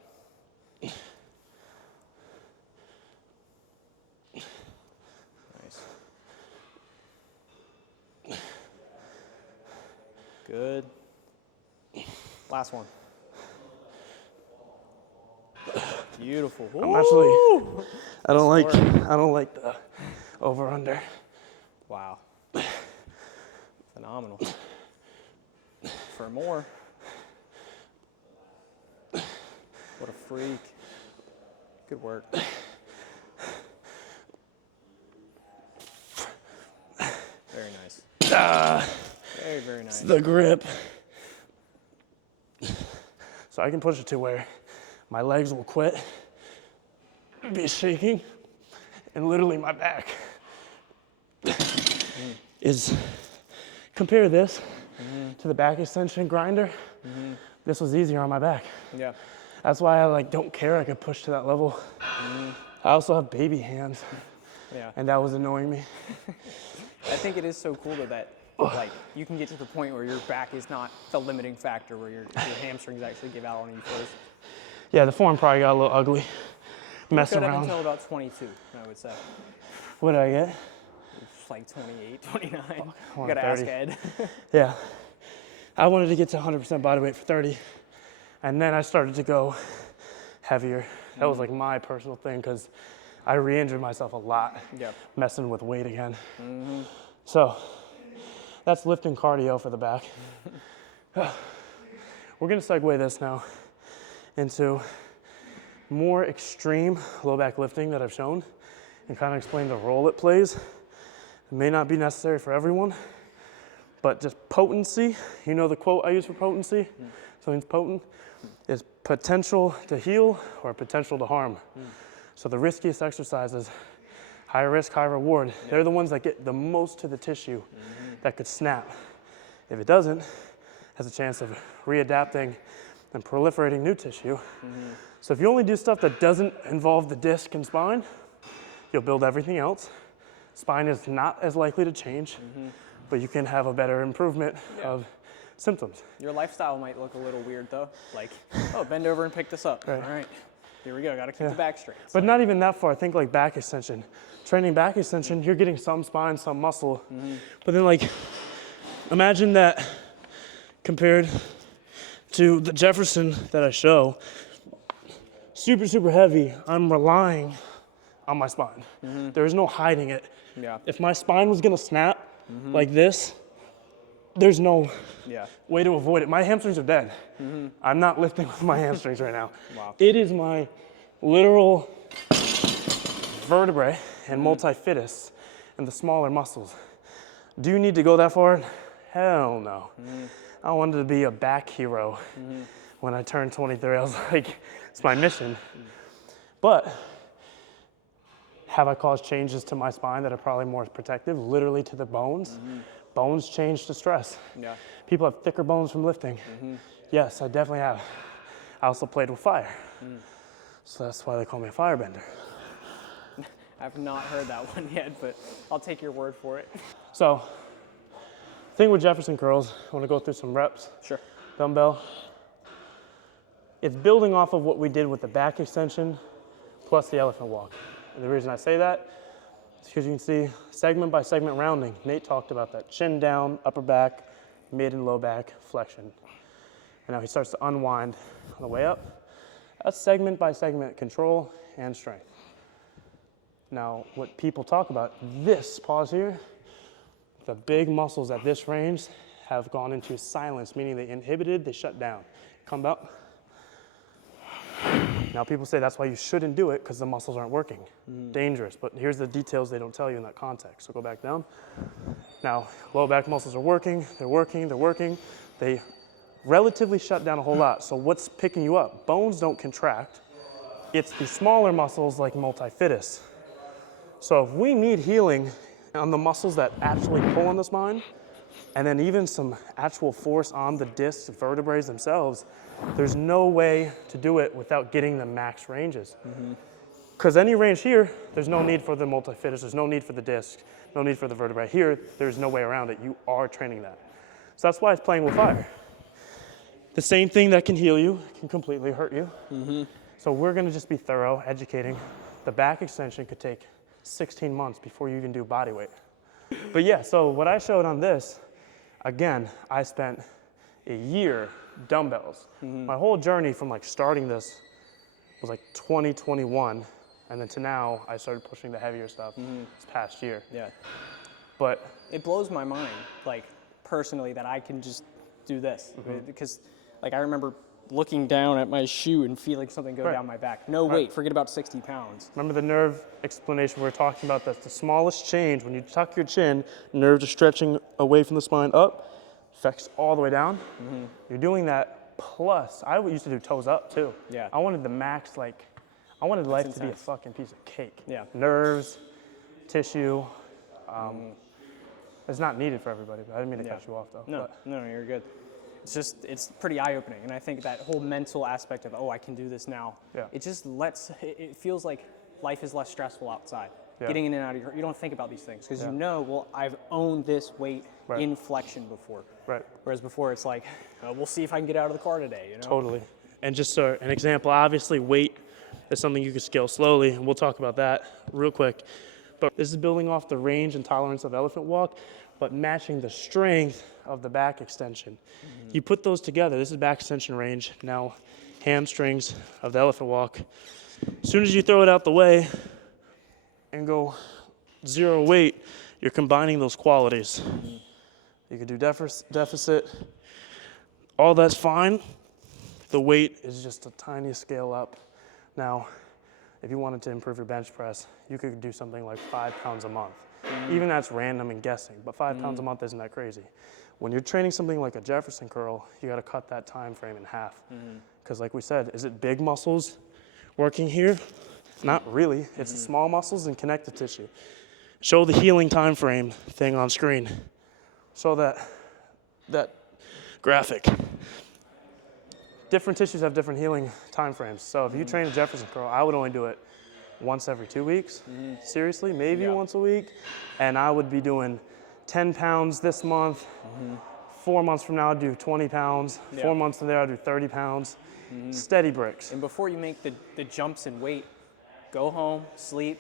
Nice. Good. Last one. Beautiful. I'm actually, Woo! I don't like the over under. Wow. Phenomenal. For more. What a freak. Good work. Very nice. Very, very nice. The grip. So I can push it to where my legs will quit, be shaking, and literally my back is, compare this to the back extension grinder. This was easier on my back. Yeah. That's why I like don't care I could push to that level. I also have baby hands, Yeah. and that was annoying me. I think it is so cool that like you can get to the point where your back is not the limiting factor, where your hamstrings actually give out on you first. Yeah, the form probably got a little ugly, messing Could have around. until about 22, I would say. What did I get? It's like 28, 29. I You want gotta ask 30. Ed. Yeah, I wanted to get to 100% body weight for 30, and then I started to go heavier. That was like my personal thing because I re-injured myself a lot Yeah. messing with weight again. So that's lifting cardio for the back. We're gonna segue this now into more extreme low back lifting that I've shown and kind of explain the role it plays. It may not be necessary for everyone, but just potency, you know the quote I use for potency? Something's potent, is potential to heal or potential to harm. So the riskiest exercises, high risk, high reward, they're the ones that get the most to the tissue that could snap. If it doesn't, has a chance of readapting and proliferating new tissue. So if you only do stuff that doesn't involve the disc and spine, you'll build everything else. Spine is not as likely to change, but you can have a better improvement of symptoms. Your lifestyle might look a little weird though. Like, oh, bend over and pick this up. Right. All right, here we go. Gotta keep the back straight. It's But not even that far. Think like back extension. Training back extension, you're getting some spine, some muscle. But then like, imagine that compared to the Jefferson that I show, super, super heavy, I'm relying on my spine. There is no hiding it. Yeah. If my spine was gonna snap like this, there's no Yeah. way to avoid it. My hamstrings are dead. I'm not lifting with my hamstrings right now. Wow. It is my literal vertebrae and multifidus and the smaller muscles. Do you need to go that far? Hell no. I wanted to be a back hero when I turned 23. I was like, it's my mission. But have I caused changes to my spine that are probably more protective, literally to the bones? Bones change to stress. Yeah. People have thicker bones from lifting. Yes, I definitely have. I also played with fire. So that's why they call me a firebender. I've not heard that one yet, but I'll take your word for it. So, thing with Jefferson curls, I want to go through some reps. Sure. Dumbbell. It's building off of what we did with the back extension plus the elephant walk. And the reason I say that is because you can see segment by segment rounding. Nate talked about that. Chin down, upper back, mid and low back flexion. And now he starts to unwind on the way up. That's segment by segment control and strength. Now, what people talk about, this pause here, the big muscles at this range have gone into silence, meaning they inhibited, they shut down. Come up. Now people say that's why you shouldn't do it because the muscles aren't working. Dangerous, but here's the details they don't tell you in that context. So go back down. Now, low back muscles are working, they're working, they're working. They relatively shut down a whole lot. So what's picking you up? Bones don't contract. It's the smaller muscles like multifidus. So if we need healing on the muscles that actually pull on the spine, and then even some actual force on the discs, vertebrae themselves, there's no way to do it without getting the max ranges. Because any range here, there's no need for the multifidus, there's no need for the disc, no need for the vertebrae. Here, there's no way around it. You are training that. So that's why it's playing with fire. The same thing that can heal you can completely hurt you. So we're gonna just be thorough, educating. The back extension could take 16 months before you even do body weight. But yeah, so what I showed on this, again, I spent a year dumbbells. My whole journey from like starting this was like 2021, and then to now, I started pushing the heavier stuff this past year. Yeah. But it blows my mind, like personally, that I can just do this. Because like I remember looking down at my shoe and feeling something go down my back. No weight, forget about 60 pounds. Remember the nerve explanation we were talking about? That's the smallest change. When you tuck your chin, nerves are stretching away from the spine up, affects all the way down. You're doing that plus, I used to do toes up too. Yeah. I wanted the max, like, I wanted life to be a intense. fucking piece of cake. Yeah. Nerves, tissue. It's not needed for everybody, but I didn't mean to cut you off though. No, no, you're good. It's just, it's pretty eye-opening. And I think that whole mental aspect of, oh, I can do this now, it just it feels like life is less stressful outside. Getting in and out of you don't think about these things because you know, well, I've owned this weight in flexion before. Whereas before it's like, we'll see if I can get out of the car today, you know? Totally. And just an example, obviously weight is something you can scale slowly, and we'll talk about that real quick. But this is building off the range and tolerance of elephant walk, but matching the strength of the back extension. You put those together, this is back extension range, now hamstrings of the elephant walk. As soon as you throw it out the way and go zero weight, you're combining those qualities. You can do deficit, all that's fine. The weight is just a tiny scale up. Now, if you wanted to improve your bench press, you could do something like 5 pounds a month. Even that's random and guessing, but 5 pounds a month isn't that crazy. When you're training something like a Jefferson curl, you gotta cut that time frame in half. Because like we said, is it big muscles working here? Not really, it's the small muscles and connective tissue. Show the healing time frame thing on screen. Show that graphic. Different tissues have different healing time frames. So if you train a Jefferson curl, I would only do it once every 2 weeks, seriously, maybe once a week. And I would be doing 10 pounds this month. 4 months from now, I'd do 20 pounds. 4 months from there, I'd do 30 pounds. Steady bricks. And before you make the jumps in weight, go home, sleep,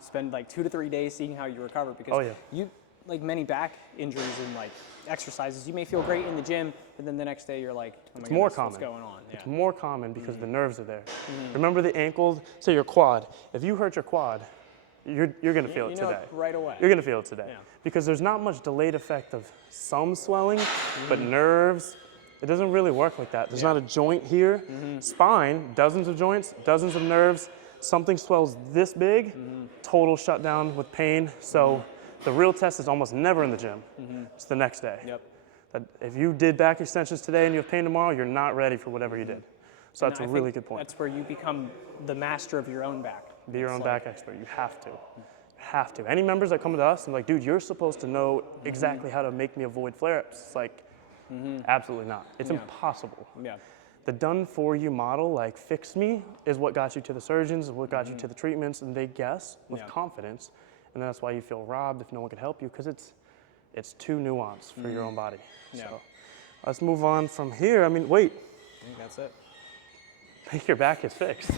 spend like 2 to 3 days seeing how you recover. Because you, like many back injuries and like exercises, you may feel great in the gym, but then the next day you're like, oh my goodness, what's going on? It's more common because the nerves are there. Remember the ankle, say your quad. If you hurt your quad, you're gonna feel it today. Right away. You're gonna feel it today. Because there's not much delayed effect of some swelling, but nerves, it doesn't really work like that. There's not a joint here. Spine, dozens of joints, dozens of nerves. Something swells this big, total shutdown with pain. So the real test is almost never in the gym. It's the next day. That if you did back extensions today and you have pain tomorrow, you're not ready for whatever you did. So that's a really good point. That's where you become the master of your own back. Be your own back expert. You have to. Have to. Any members that come to us and like, dude, you're supposed to know exactly how to make me avoid flare-ups. It's like, absolutely not. It's impossible. The done for you model, like fix me, is what got you to the surgeons, is what got you to the treatments, and they guess with confidence. And that's why you feel robbed if no one can help you, because it's too nuanced for your own body. So let's move on from here. I mean, wait. I think that's it. I think your back is fixed.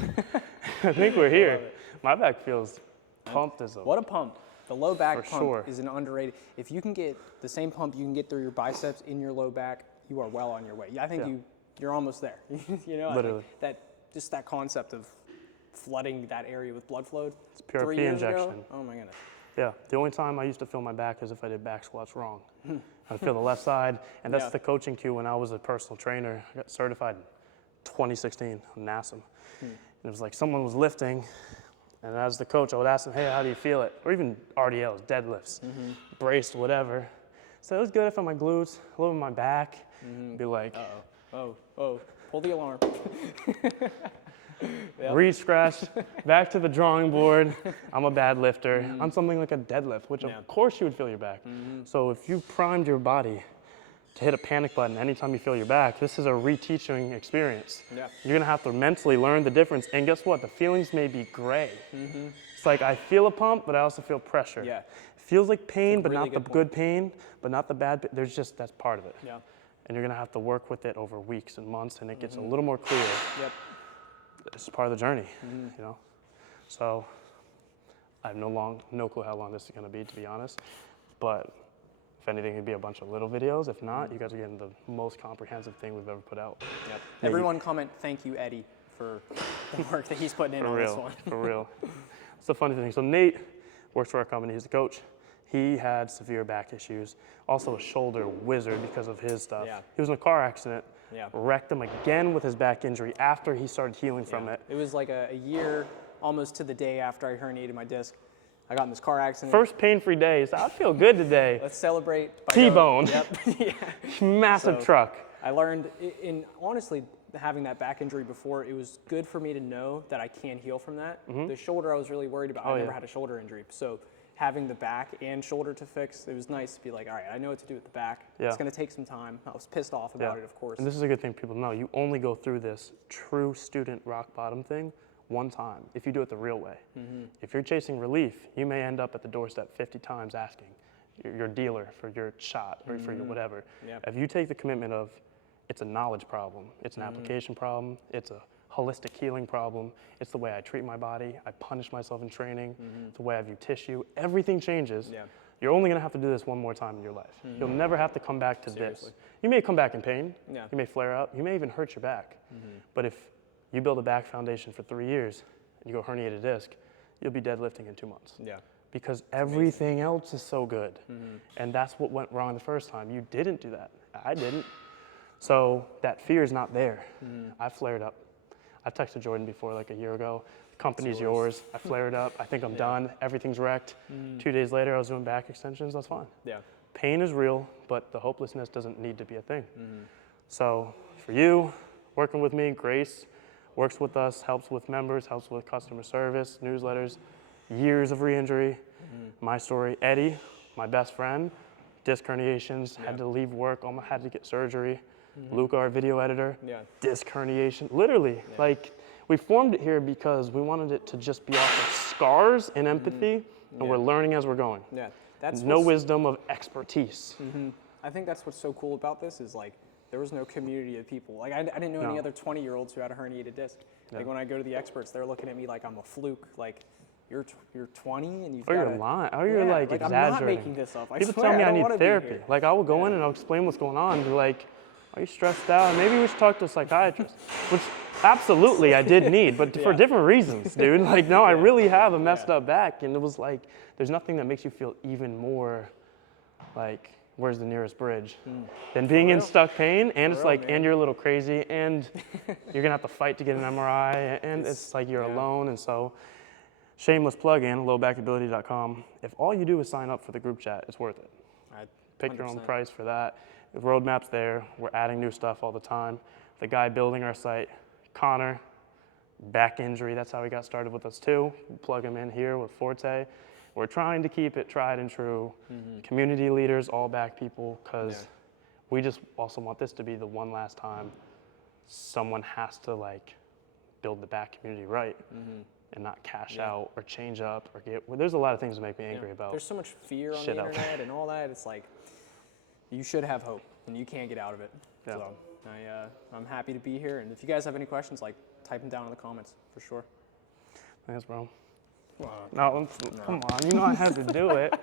I think we're here. My back feels pumped as a... What a pump. The low back pump is an underrated. If you can get the same pump you can get through your biceps in your low back, you are well on your way. I think you're almost there. You know, literally. Just that concept of flooding that area with blood flow. It's PRP injection. Ago, oh my goodness. Yeah, the only time I used to feel my back is if I did back squats wrong. I'd feel the left side, and that's the coaching cue when I was a personal trainer. I got certified in 2016 on NASM. it was like someone was lifting, and as the coach, I would ask them, hey, how do you feel it? Or even RDLs, deadlifts, braced, whatever. So it was good for my glutes, a little bit of my back. Be like, oh, pull the alarm. Yep. read, scratch, back to the drawing board. I'm a bad lifter. On something like a deadlift, which of course you would feel your back. So if you primed your body to hit a panic button anytime you feel your back, this is a reteaching experience. Yeah. You're gonna have to mentally learn the difference. And guess what? The feelings may be gray. It's like I feel a pump, but I also feel pressure. Yeah. It feels like pain, but really not the good good pain, but not the bad. There's just, that's part of it. Yeah. And you're gonna have to work with it over weeks and months, and it gets a little more clear. Yep. It's part of the journey, you know? So I have no clue how long this is gonna be, to be honest. But if anything, it'd be a bunch of little videos. If not, you guys are getting the most comprehensive thing we've ever put out. Yep. Everyone comment, thank you, Eddie, for the work that he's putting in on this one. For real. It's a funny thing. So Nate works for our company, he's the coach. He had severe back issues, also a shoulder wizard because of his stuff. Yeah. He was in a car accident, Yeah. wrecked him again with his back injury after he started healing from it. It was like a year, almost to the day after I herniated my disc. I got in this car accident. First pain-free day, so I feel good today. Let's celebrate. by T-bone. going- Yep. Yeah. Massive So, truck. I learned, in honestly, having that back injury before, it was good for me to know that I can heal from that. The shoulder I was really worried about. I never had a shoulder injury. So having the back and shoulder to fix, it was nice to be like, all right, I know what to do with the back. Yeah. It's going to take some time. I was pissed off about it, of course. And this is a good thing people know. You only go through this true student rock bottom thing one time if you do it the real way. If you're chasing relief, you may end up at the doorstep 50 times asking your dealer for your shot or for your whatever. Yep. If you take the commitment of it's a knowledge problem, it's an application problem, it's a holistic healing problem, it's the way I treat my body, I punish myself in training, it's the way I view tissue, everything changes. Yeah. You're only gonna have to do this one more time in your life. You'll never have to come back to Seriously. this. You may come back in pain, Yeah. you may flare up, you may even hurt your back. But if you build a back foundation for 3 years and you go herniate a disc, you'll be deadlifting in 2 months. Yeah. Because everything else is so good. And that's what went wrong the first time. You didn't do that. I didn't. So that fear is not there. I flared up. I've texted Jordan before, like a year ago. The company's yours. I flared up. I think I'm done. Everything's wrecked. 2 days later, I was doing back extensions. That's fine. Yeah. Pain is real, but the hopelessness doesn't need to be a thing. So for you, working with me, Grace works with us, helps with members, helps with customer service, newsletters, years of re-injury. My story, Eddie, my best friend, disc herniations, had to leave work, almost had to get surgery. Luca, our video editor, disc herniation. Literally, like, we formed it here because we wanted it to just be off of scars and empathy, and we're learning as we're going. Yeah. That's No what's- wisdom of expertise. I think that's what's so cool about this is like there was no community of people. Like I didn't know any other 20-year-olds who had a herniated disc. Like when I go to the experts, they're looking at me like I'm a fluke. Like you're 20 and you've Or got you're lying. Or you're like I'm not exaggerating. making this up. I People swear, tell me I don't need wanna be therapy. here. Like I will go in and I'll explain what's going on. Be like, are you stressed out? Maybe we should talk to a psychiatrist. Which absolutely I did need, but for different reasons, dude. Like no, I really have a messed up back, and it was like there's nothing that makes you feel even more like where's the nearest bridge than being in stuck pain, and it's like, and you're a little crazy, and you're gonna have to fight to get an MRI, and it's like you're alone, and so shameless plug-in, lowbackability.com. If all you do is sign up for the group chat, it's worth it. Pick your own 100%. price for that. The roadmap's there. We're adding new stuff all the time. The guy building our site, Connor, back injury, that's how he got started with us too. Plug him in here with Forte. We're trying to keep it tried and true. Community leaders, all back people, because we just also want this to be the one last time someone has to like build the back community right and not cash out or change up or get, well, there's a lot of things that make me angry about. There's so much fear on shit the out there. internet and all that. It's like you should have hope, and you can't get out of it. Yeah. So I'm happy to be here, and if you guys have any questions, like type them down in the comments for sure. Thanks, bro. No, come on, you know I had to do it.